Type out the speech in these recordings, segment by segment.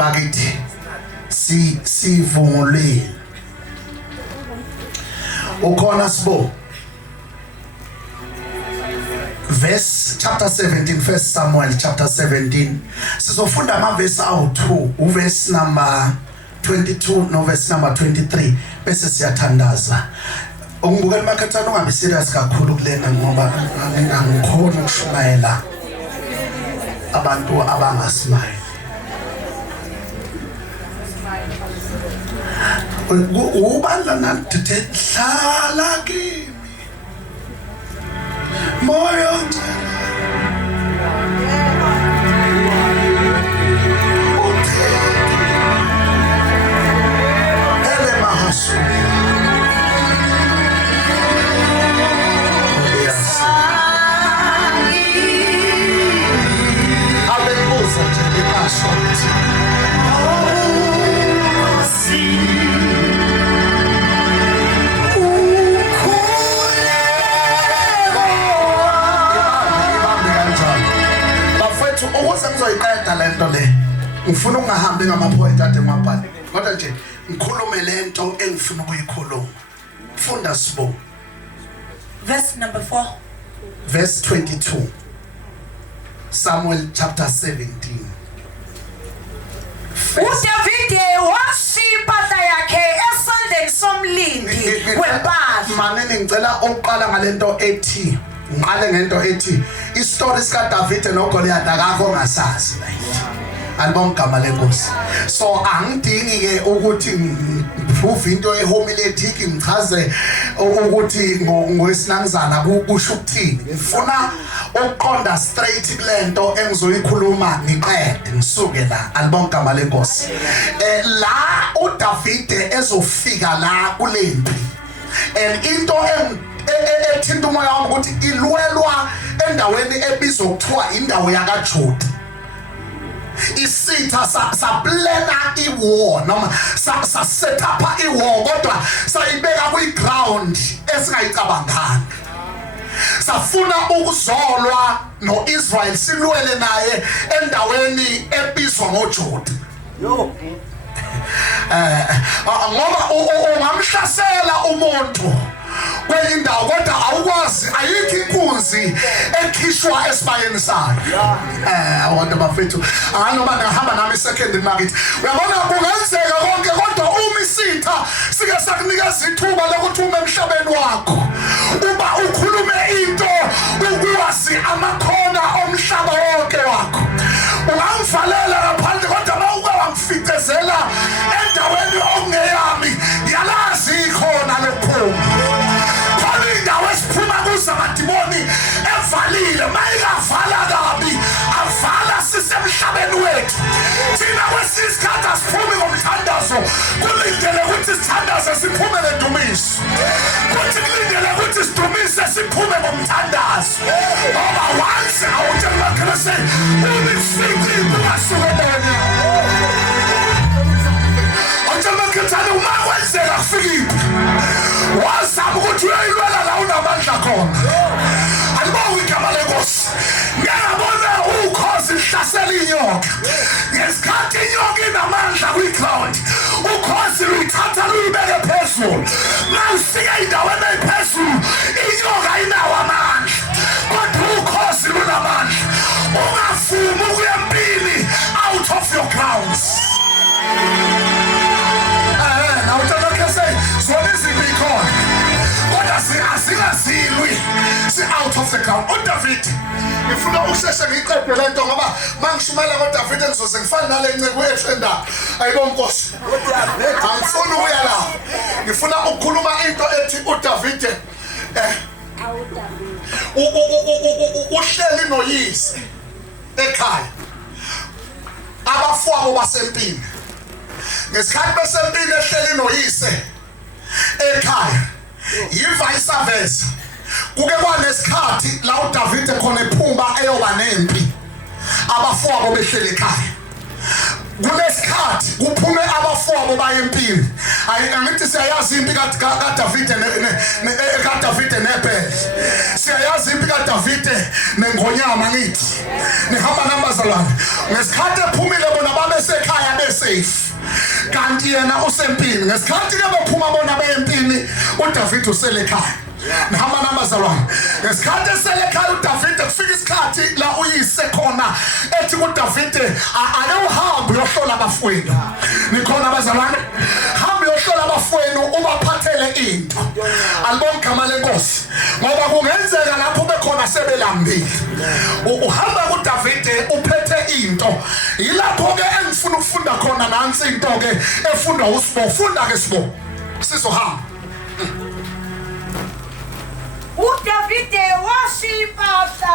bakithi sivungulile ukhona sibo verse chapter 17 first Samuel chapter 17 sizofunda amavesi awu2 uverse number 22 no verse number 23 bese siyathandaza ungibukela makhathana ungabe serious kakhulu kulena ngoba angikhona ukushumayela abantu abangasmile ubandla nanti hlala kimi moyo ele mahasu abebuza nje ipasho ngizoyiqeda lento le ngifuna ungahambi ngamapoint ade ngwabhali kodwa nje ngikhulume lento engifuna ukuyikhuluma funda sibo verse number 4 verse 22 Samuel chapter 17 uDavide washiphatha yakhe esandleni somlindi wempahla manene ngicela oqala ngalento ethi ngale ngento ethi istory sika David noGoliath akakho ngasazi la alibonga igama lenkosi so angidingi ke ukuthi prove into ehomiletic ngichaze ukuthi ngwesinangizana kusho ukuthini ngifuna ukuqonda straight kulento engizoyikhuluma ngiqede ngisuke la alibonga igama lenkosi la uDavid ezofika la kulempi and into ethinta umoya wami ukuthi ilwelwa endaweni ebizwa ukuthiwa indawo yakaJuda isitha saplana iwar noma set up iwar kodwa sayibeka kwiground esingayicabanganga safuna ukuzolwa noIsrael silwele naye endaweni ebizwa ngoJuda ngoba ungamhlasela umuntu kweyindawo kodwa awukwazi ayikho inkunzi ekhishwa esibayeni sayo abantu bafethu anoma ngahamba nami second market uyabona kungenzeka konke kodwa uma isitha sike sakunikeza ithuba lokuthi ume emhlabeni wakho uba ukhulume into ukwazi amakhona omhlaba wonke wakho ungamvalela ngaphandle kodwa mawuke wangifitezela endaweni ongeyami yalazi ikhona lephuma indawo esiphuma kuzo amadimoni evalile mayikavala kabi avala sisemhlabeni wethu thina kwesisikhathi asiphumi ngomthandazo kulindele ukuthi sithandaze siphume ngendumiso kuthi kulindele ukuthi sidumise siphume ngomthandazo ngoba once awutshela makhese unifikile kungasukebona awutshela uma kwenzeka kufikile wazama ukuthi uyayilwela la unamandla khona alibonga igama lenkosi ngiyabona ukhozi lihlasela inyoka ngesikhathi inyoka inamandla kwiground ukhozi luyithatha luyibeke phezulu mawufika endaweni ephezulu inyoka inawo amandla kodwa ukhozi lunamandla ungavumi ukuya empini out of your grounds out of the ground uDavid ngifuna ukusheshe ngiqede lento ngoba mangishumela koDavid ngizoze ngifana nale ncebo ethenda ayibonkosi angifuni ukuya la ngifuna ukukhuluma into ethi uDavid uhleli noyise ekhaya abafowabo basempini ngesikhathi besempini ehleli noyise ekhaya yivice versa kuke kwanesikhathi la uDavid khona ephumba eyoba nempi abafowabo behleli ekhaya kunesikhathi kuphume abafowabo bafowabo baye empini. Angithi siyayazi impi kaDavide kaDavide nebhele. Siyayazi impi kaDavide nengonyama ngithi. Nihamba nambazalwane. Ngesikhathi ephumile bona babesekhaya besafe. Kanti yena usempini. Ngesikhathi ke bephuma bona beyempini uDavide usele ekhaya. Nihamba nambazalwane. Ngesikhathi esele ekhaya uDavide kufika isikhathi la uyise khona ethi kuDavide ake uhambe uyohlola abafowenu. Nikhona abazalwane? Hambe uyohlola abafowenu ubaphathele into. Alibonga igama lenkosi. Ngoba kungenzeka lapho bekhona sebelambile. Uhamba kuDavide uphethe into. Yilapho ke engifuna ukufunda khona nansi into ke efundwa uSibo. Funda ke Sibo. Sizohamba. uDavide washipasa.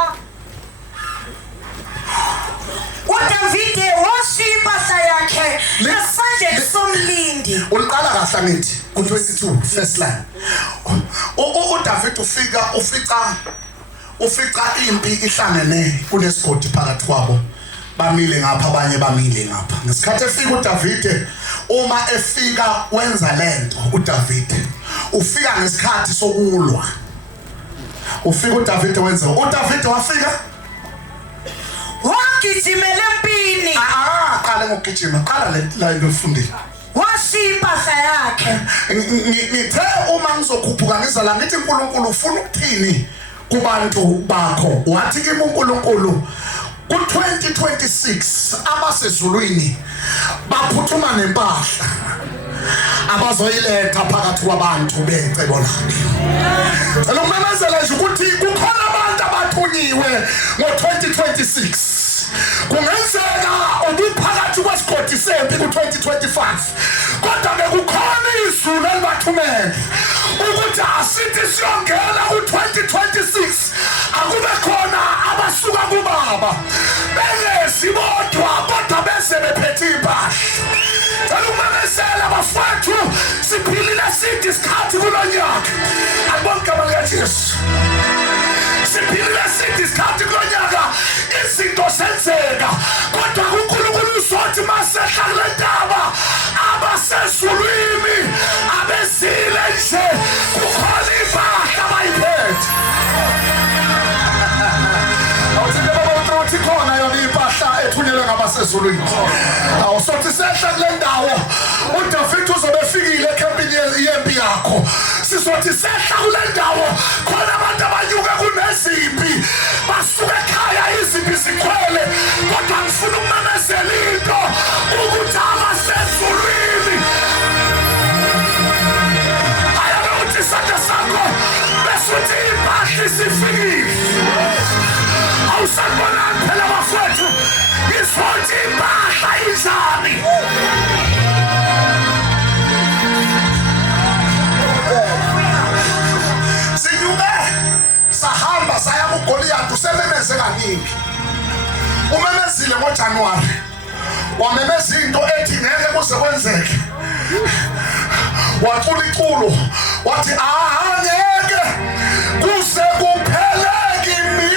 uDavide washipasa yakhe esandleni somlindi. Uliqala kahle ngithi ku22 first line. uDavide ufica impi ihlangene kunesigodi phakathi kwabo. Bamile ngapha abanye bamile ngapha. Ngesikhathi efika uDavide uma efika wenza lento uDavide ufika ngesikhathi sokulwa. Ufika uDavide wenza uDavide wafika wagijimela empini. Qala ngokugijima qala la into efundile. Washipasa yakhe. Ngithe uma ngizokhuphuka ngizala ngithi uNkulunkulu ufuna ukuthini kubantu bakho. Wathi kimi uNkulunkulu ku2026 abasezulwini baphuthuma nempahla abazoyiletha phakathi kwabantu becebo lakhe. Cela umemezela nje ukuthi kukhona abantu abathunyiwe ngo2026. Kungenzeka ubuphakathi kwesigodi sempi ku2025 kodwa bekukhona izulu elibathumele ukuthi asithi siyongena ku2026 akube khona abasuka kubaba bengesibodwa kodwa bese bephethe impahla. Cela umemezela bafowethu siphilile sithi isikhathi kulonyaka. Alibonga igama likaJesu. Siphilile sithi isikhathi kulonyaka izinto zenzeka kodwa uNkulunkulu uzothi masehla kule ndaba abasezulwini abezile nje kukhona impahla abayiphethe. Awuthi khona yona impahla ethunyelwe ngabasezulwini. Awusothi sehla kule ndawo uDavide uzobe efikile ekhempini yempi yakho. Sizothi sehla kule ndawo khona abantu abanyuke kunezimpi basuka ekhaya izimpi zikhwele kodwa ngifuna ukumemezela into ukuthi abasezulwini ayakuthi isandla sakho besuthi impahla isifikile. Awusabonani phela bafowethu isifuthi impahla injani. Sahamba saya kuGoliath usememeze kaningi. Umemezile ngoJanuary. Wamemeza into ethi ngeke kuze kwenzeke. Wacula iculo wathi ngeke kuze kuphele kimi.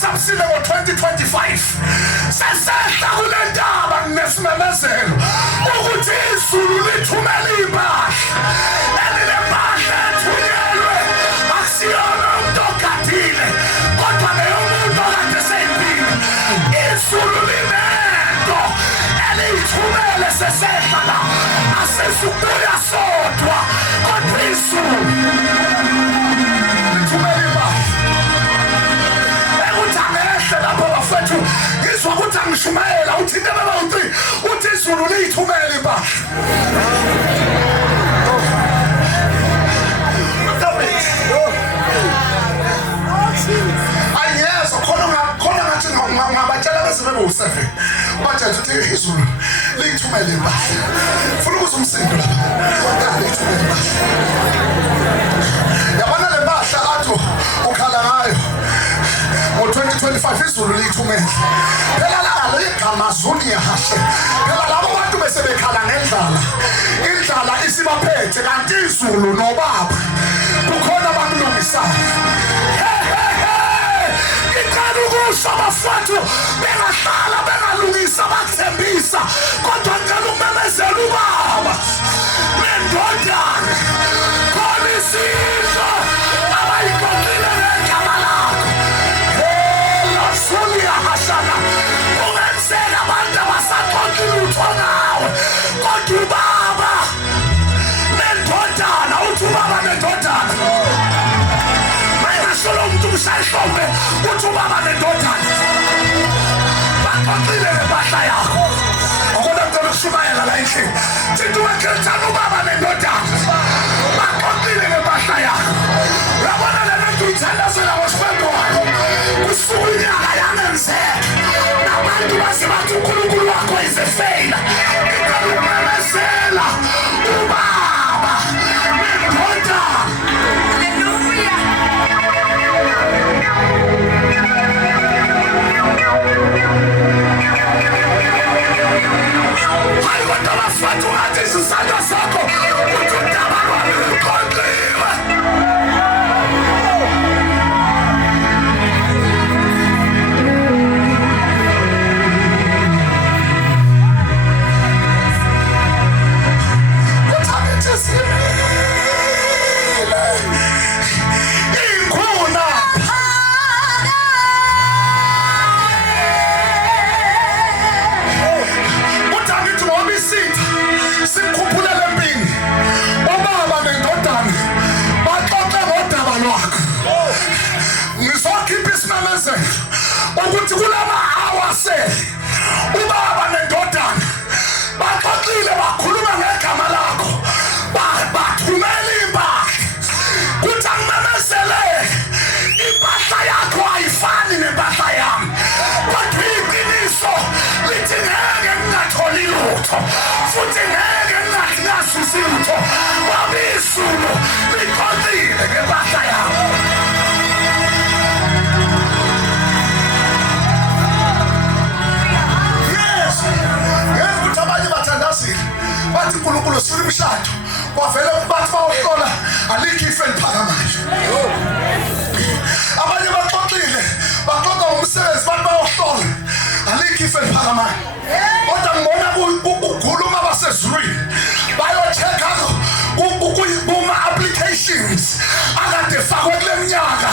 Samsile ngo2025 sesehla kule ndaba nginesimemezelo ukuthi izulu lithumela impahla elilempahla ethunyelwe akusiyona umuntu ogadile kodwa leyo muntu okade seyimpile. Izulu linento eliyithumele sesehla la asezukuya sodwa kodwa izulu lithumela impahla. Lapho bafethu ngizwa ukuthi angishumayela uthi into abawu3 uthi izulu liyithumela impahla. Ayezwa khona ngathi ngabatshela bese u7 batshela ukuthi izulu liyithumela impahla. Funa ukuzwa umsindo lapha. Liyithumela impahla. Yabona le mpahla athu ukhala ngayo ngo-2025 izulu lithumele phela lalo igama Zulu yahashe phela labo bantu bese bekhala ngendlala indlala isibaphethe kanti izulu nobaba kukhona bakulungisayo icala ukusho abafowethu bengahlala bengalungisa bakuthembisa kodwa ngicela ukumemezela ubaba nendodana khona isizwe abayikhokhile ngegama lakho Zulu yahashana ungenzeka abantu abasakhokhi lutho ngawe kodwa ubaba nendodana uthi ubaba nendodana mayingasolo umuntu umshayihlombe uthi ubaba nendodana bakhokhile ngempahla yakho okodwa ngicela ukushumayela la endlini thithi uwekhethana ubaba nendodana bakhokhile ngempahla yakho uyabona lena nto uyithandazela ngosifendo wayo kusuka inyanga yangenzeka nabantu base bathi uNkulunkulu wakho izefeyila ngicela ukumemezela ubaba nendodana hayi kodwa abafowethu ungathi isisandla sakho uthi udaba lwami lukhonqiwe ukuthi kulama hours ubaba nendodana baxoxile bakhuluma ngegama lakho bathumela impahla kuthi angimemezele impahla yakho ayifani nempahla yami kodwa iqiniso lithi ngeke ngingatholi lutho futhi ngeke ngingathi ngasusi lutho ngoba izulu liqoqile ngempahla yami bathi uNkulunkulu sifuna imishado kwavele bathi bawuhlola alikho ife eliphakamayo abanye baxoxile baxoxa ngomsebenzi bathi bawuhlola alikho ife eliphakamayo kodwa ngibona ukhuluma basezulwini bayochecka kuma-applications akade fakwe kule minyaka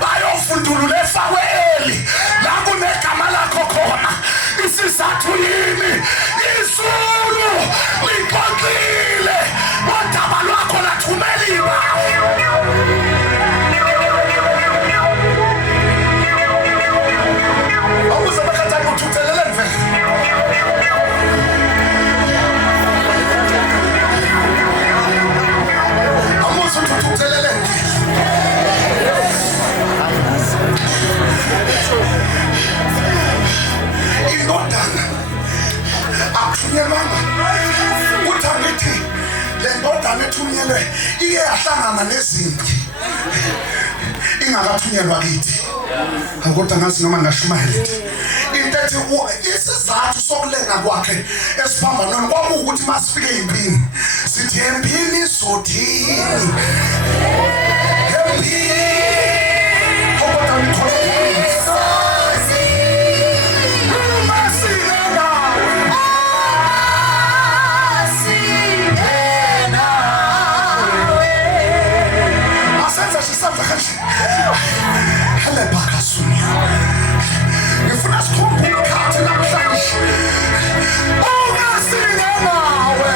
bayofundulula efakwe eli la kunegama lakho khona isizathu yini izulu liqoqile udaba lwakho lathumela ibayo awuze bakhathani uthuthelele mvele amuze uthuthelele indodana akuthunyelwanga uthi angithi le ndodana ethunyelwe iye yahlangana nezimpi ingakathunyelwa kithi kodwa ngazi noma ngashumayela into ethi isizathu sokulenga kwakhe esiphambanweni kwakuwukuthi masifike empini sithi empini sothini empini kodwa ngikholwa hele bakasunya ngifuna sikhumbule ukhathi namhlanje ungasine nawe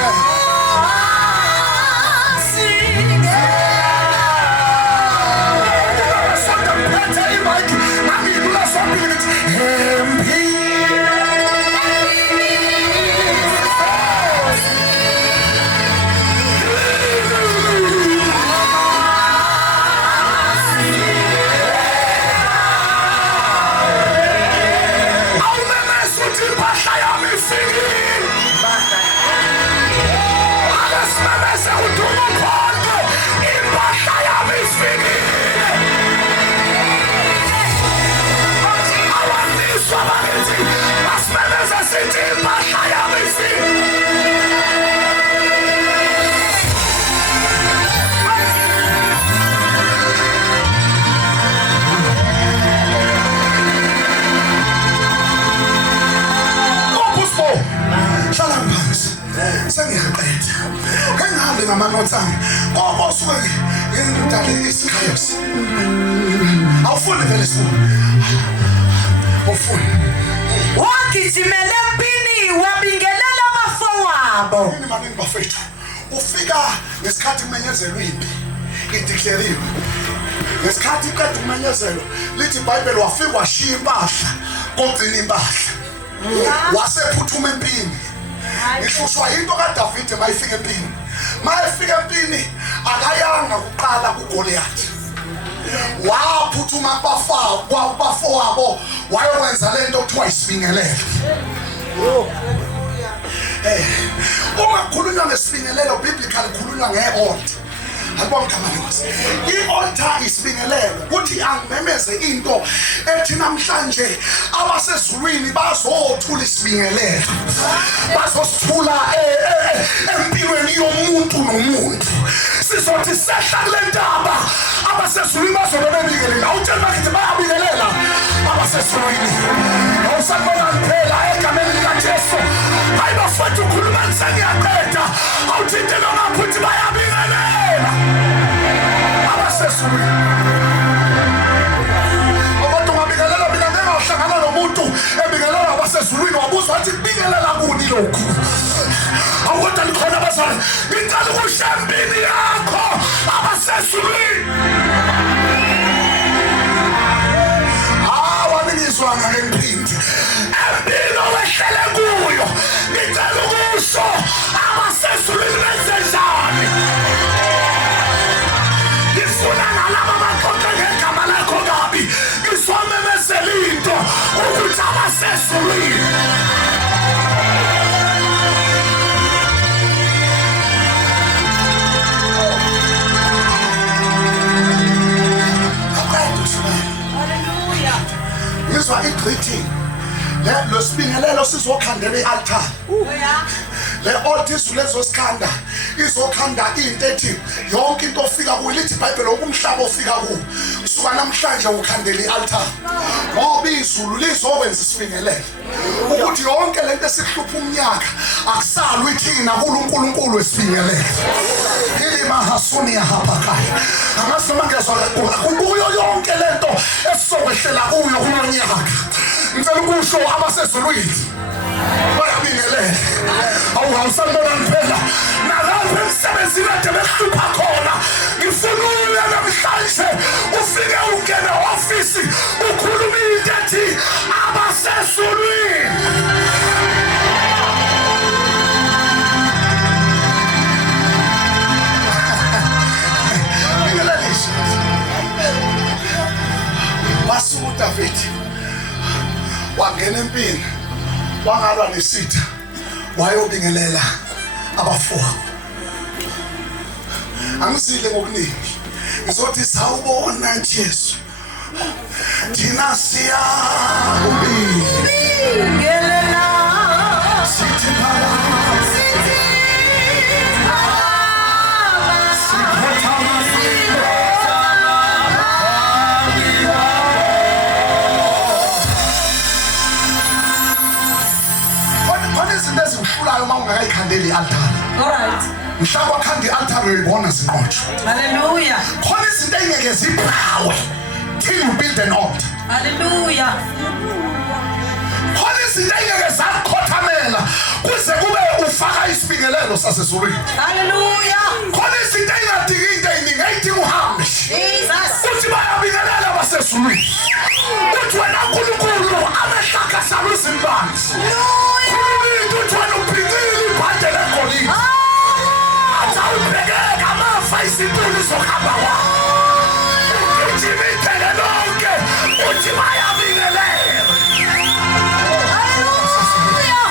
ngamanotsi ami ngoba usuke ngidale isikhayos awufuni vele sifuna awufuni wagijimela empini wabingelela abafowabo yini manje bafethu ufika ngesikhathi kumenyezelwe impi ideclariwe ngesikhathi iqeda ukumenyezelwa lithi iBhayibheli wafika washiya impahla kogcina impahla wasephuthuma empini ihlushwa into kaDavide mayifika empini mayifika empini akayanga kuqala kuGoliath waphuthuma kwabafowabo wayokwenza lento okuthiwa isibingelelo uma kukhulunywa ngesibingelelo biblical kukhulunywa nge-altar Albon kamalos. I-altar isibingelelo kuthi angimemeze into ethi namhlanje abasezulwini bazothula isibingelelo bazosithula empilweni yomuntu nomuntu sizothi sehla kule ntaba abasezulwini bazobe bebingelela awutshela bakithi bayabingelela abasezulwini awusabona kuphela egameni likaJesu ayibafethu ukhuluma ngisengiyaqeda awuthinte nongaphuthi bayabingelela abasezulwini abantu babingelela mina ngingahlangana nomuntu ebingelela abasezulwini wabuza wathi kubingelela kuni lokhu awukodwa likhona abazali ngicela ukushambini yakho abasezulwini awabinizwanga ngempindi empilo wehlele kuyo ngicela ukusho abasezulwini benzenjani ngifuna nalaba abaxoxa ngegama lakho kabi ngizomemezela into ukuthi abasezulwini ngizwa i-greeting lo sibingelelo sizokhandela i-altar le altar izulu ezosikhanda izokhanda into ethi yonke into ofika kuyo lithi iBhayibheli okumhlaba ofika kuwo kusuka namhlanje ukhandela i-altar ngoba izulu lizokwenza isibingelelo ukuthi yonke lento esihlupha umnyaka akusalwi thina kuNkulunkulu esibingelelo ilima hasuni yahaphakaya angasema ngezwa kuyo yonke lento esizokwehlela kuyo kulonyaka ngicela ukusho abasezulwini bayabingelela awusambona kuphela nalapho emsebenzini ade behlupha khona ngifuna uye namhlanje ufike ungena ofisi ukhuluma into ethi abasezulwini bingelelisa wasuka uDavid wangena empini wangalwa nesitha wayobingelela abafowabo angizile ngokuningi ngizothi sawubona Jesu thina siyabingelela sithi baba uma ungakayikhandeli i-altar. Alright. Mhlawumbe wakhanda i-altar uyibona zinqotshwa. Hallelujah. Khona izinto engeke zibhawe till you build an altar. Hallelujah. Khona izinto engeke zakhothamela kuze kube ufaka isibingelelo sasezulwini. Hallelujah. Khona izinto engadingi into eningi ayidingi uhambe. Jesus. Uthi bayabingelela abasezulwini. Uthi wena uNkulunkulu amehlaka hlala izimbali. Isitulo sohamba kwakho ujimithele lonke uthi bayabingelela Hallelujah.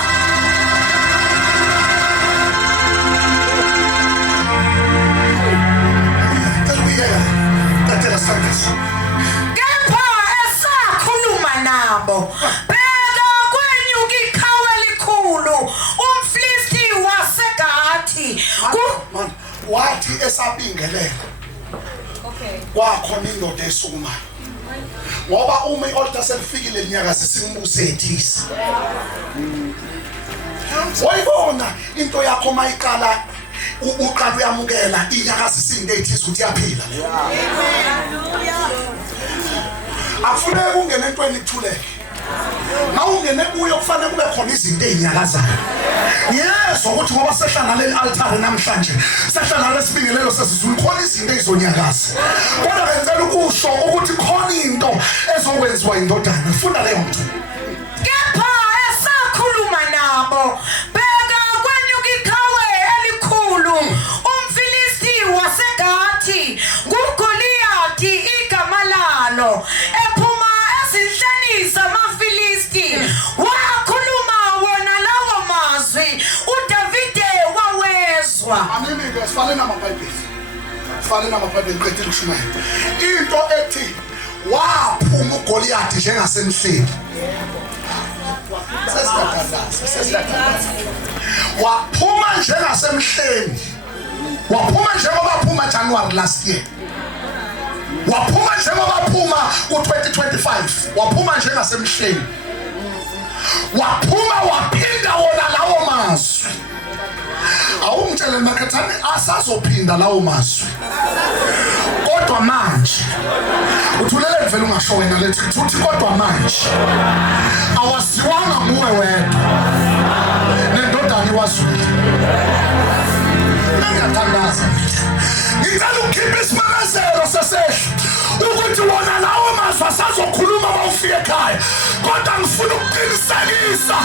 Kepha esakhuluma nabo bheka kwenyuka iqhawe elikhulu umfilisti waseGathi wathi esabingelela kwakhona indoda esukumayo ngoba uma i-altar selifikile linyaka sisimbuze ethisa wayibona into yakho mayiqala uqala uyamukela inyakazi isinto ezithi ukuthi yaphila leyo. Akufuneki ungene entweni ikuthuleke. Nawungene kuyo kufanele kube khona izinto ezinyakazayo. Yes, ukuthi ngoba sehlangana le-altar namhlanje, sehlangana lesibingelelo sesizulu khona izinto ezizonyakaza. Kodwa ngenzela ukusho ukuthi khona into ezokwenziwa indodana. Funda leyo nto. Kepha esakhuluma nabo, bheka kwenyuka iqhawe elikhulu, umfilisti waseGathi, nguGoliyathi igama lalo, ephuma ezinhleni zamafilisti. Wakhuluma wona lawo mazwi, uDavide wawezwa. Anime sifale namabhayibheli. Sifale namabhayibheli qedile ukushumayela. Into ethi waphuma uGoliyathi njengasemhleni. Sesiyatandaza. Waphuma njengasemhleni. Waphuma njengoba waphuma January last year. Waphuma njengoba waphuma ku-2025. Waphuma njengasemhleni. Waphuma waphinda wona lawo mazwi. Awumtshele makhathane asazophinda lawo mazwi. Kodwa manje uthulele vele ungasho wena lethi uthi kodwa manje awasiwanga nguwe wedwa nendodana iwazwile. Ngiyathandaza ngicela ukukhipha isimemezelo sesehla ukuthi wona lawo mazwi asazokhuluma mawufika ekhaya. Kodwa ngifuna ukuqinisekisa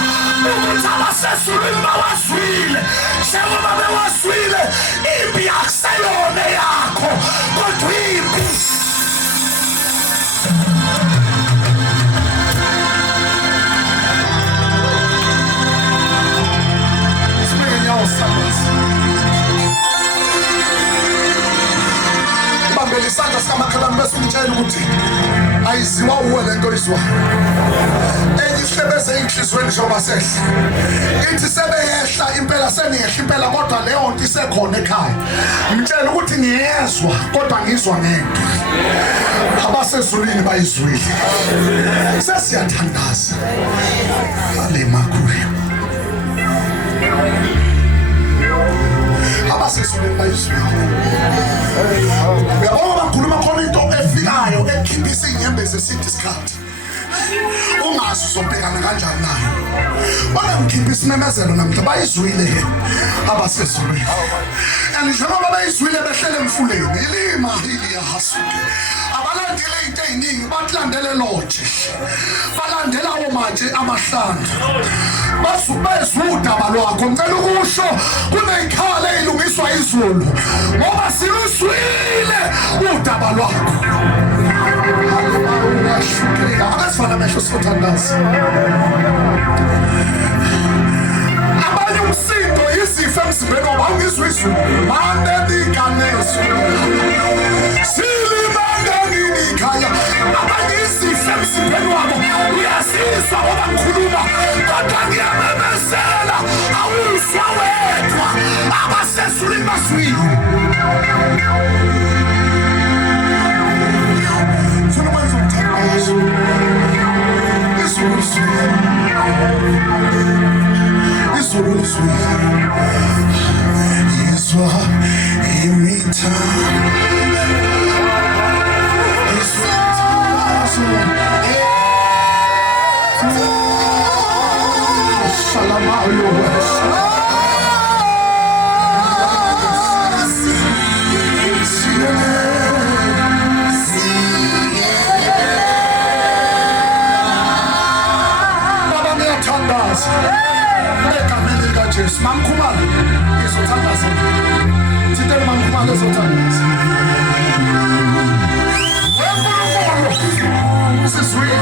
ukuthi abasezulwini bawazwile. Njengoba bewazwile, impi akuseyona yakho kodwa impi ibambele isandla sikamakhelwane bese umtshela ukuthi ayiziwa uwe lento izwa. Enyihlebeze inhlizweni njengoba sehla. Ithi sebeyehla impela seniyehla impela kodwa leyo nto isekhona ekhaya. Mtshela ukuthi ngiyezwa kodwa ngizwa ngento. Abasezulwini bayizwile. Sesiyathandaza. Ale makuyo. Abasezulwini bayizwile. Uyabona bakhuluma khona into efikayo ekhiphisa inyembezi esithi isikhathi. Ungazi uzobhekana kanjani nayo. Bana ngikhipha isimemezelo namhla bayizwile ke abasezulwini. And njengoba bayizwile behlele emfuleni ilima hili yahasuke. Abalandele into eziningi bakulandele loje. Balandela omatshe amahlanu. Basubezwe udaba lwakho. Ngicela ukusho kuneyikhala elungiswa izulu. Ngoba siluzwile udaba lwakho. Akasifana amehlo sothandaza. Abanye umsindo yizifo emzimbeni ngoba ungizwa izulu. Mande nikanezo. Silibangani nikhaya. Abanye izifo emzimbeni wabo uyasizwa ngoba ngikhuluma. Kodwa ngiyamemezela awuzwa wedwa. Abasezulwini bazwile. Mamkhumalo izothandaza. Sithele mamkhumalo izothandaza. Wemkhumalo siswini.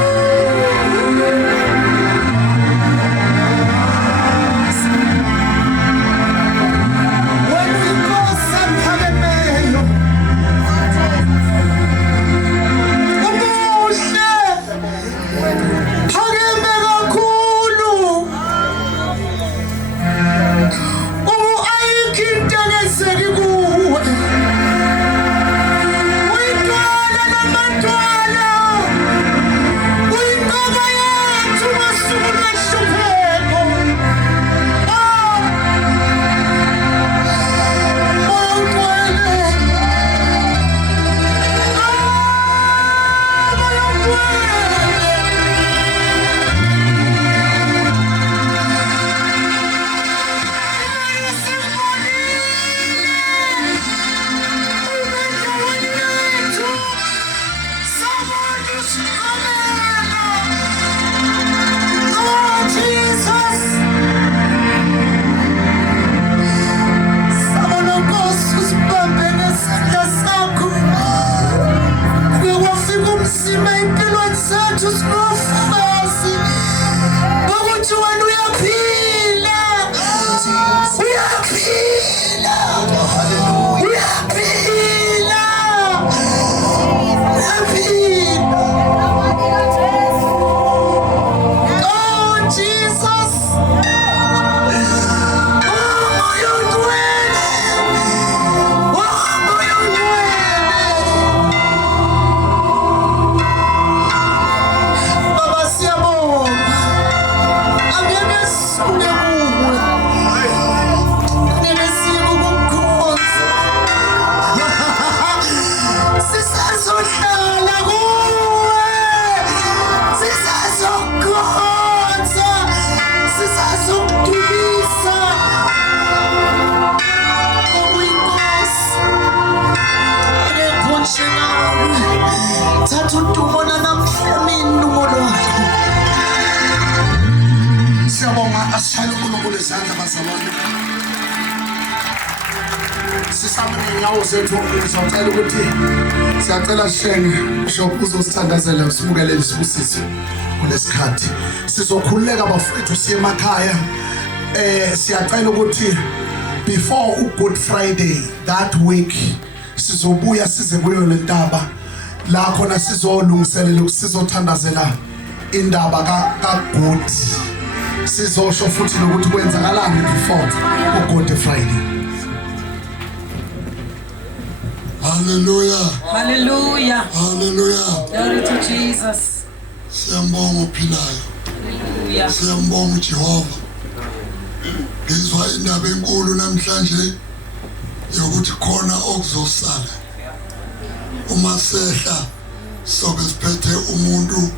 Sicela uNkulunkulu isandla bazalwane. Sisame ngenyawo zethu sizocela ukuthi siyacela Shenge Bishop uzosithandazela usibukelele isibusiso kulesikhathi. Sizokhululeka bafethu siye emakhaya. Siyacela ukuthi before uGood Friday that week sizobuya size kuyo lentaba la khona sizolungiselela sizothandazela indaba kaGood. Sizosho futhi nokuthi kwenzakalani before uGood Friday. Hallelujah. Hallelujah. Hallelujah. Glory to Jesus. Siyambonga ophilayo. Hallelujah. Siyambonga uJehova. Ngizwa indaba enkulu namhlanje yokuthi khona okuzosala. Uma sehla sobe siphethe umuntu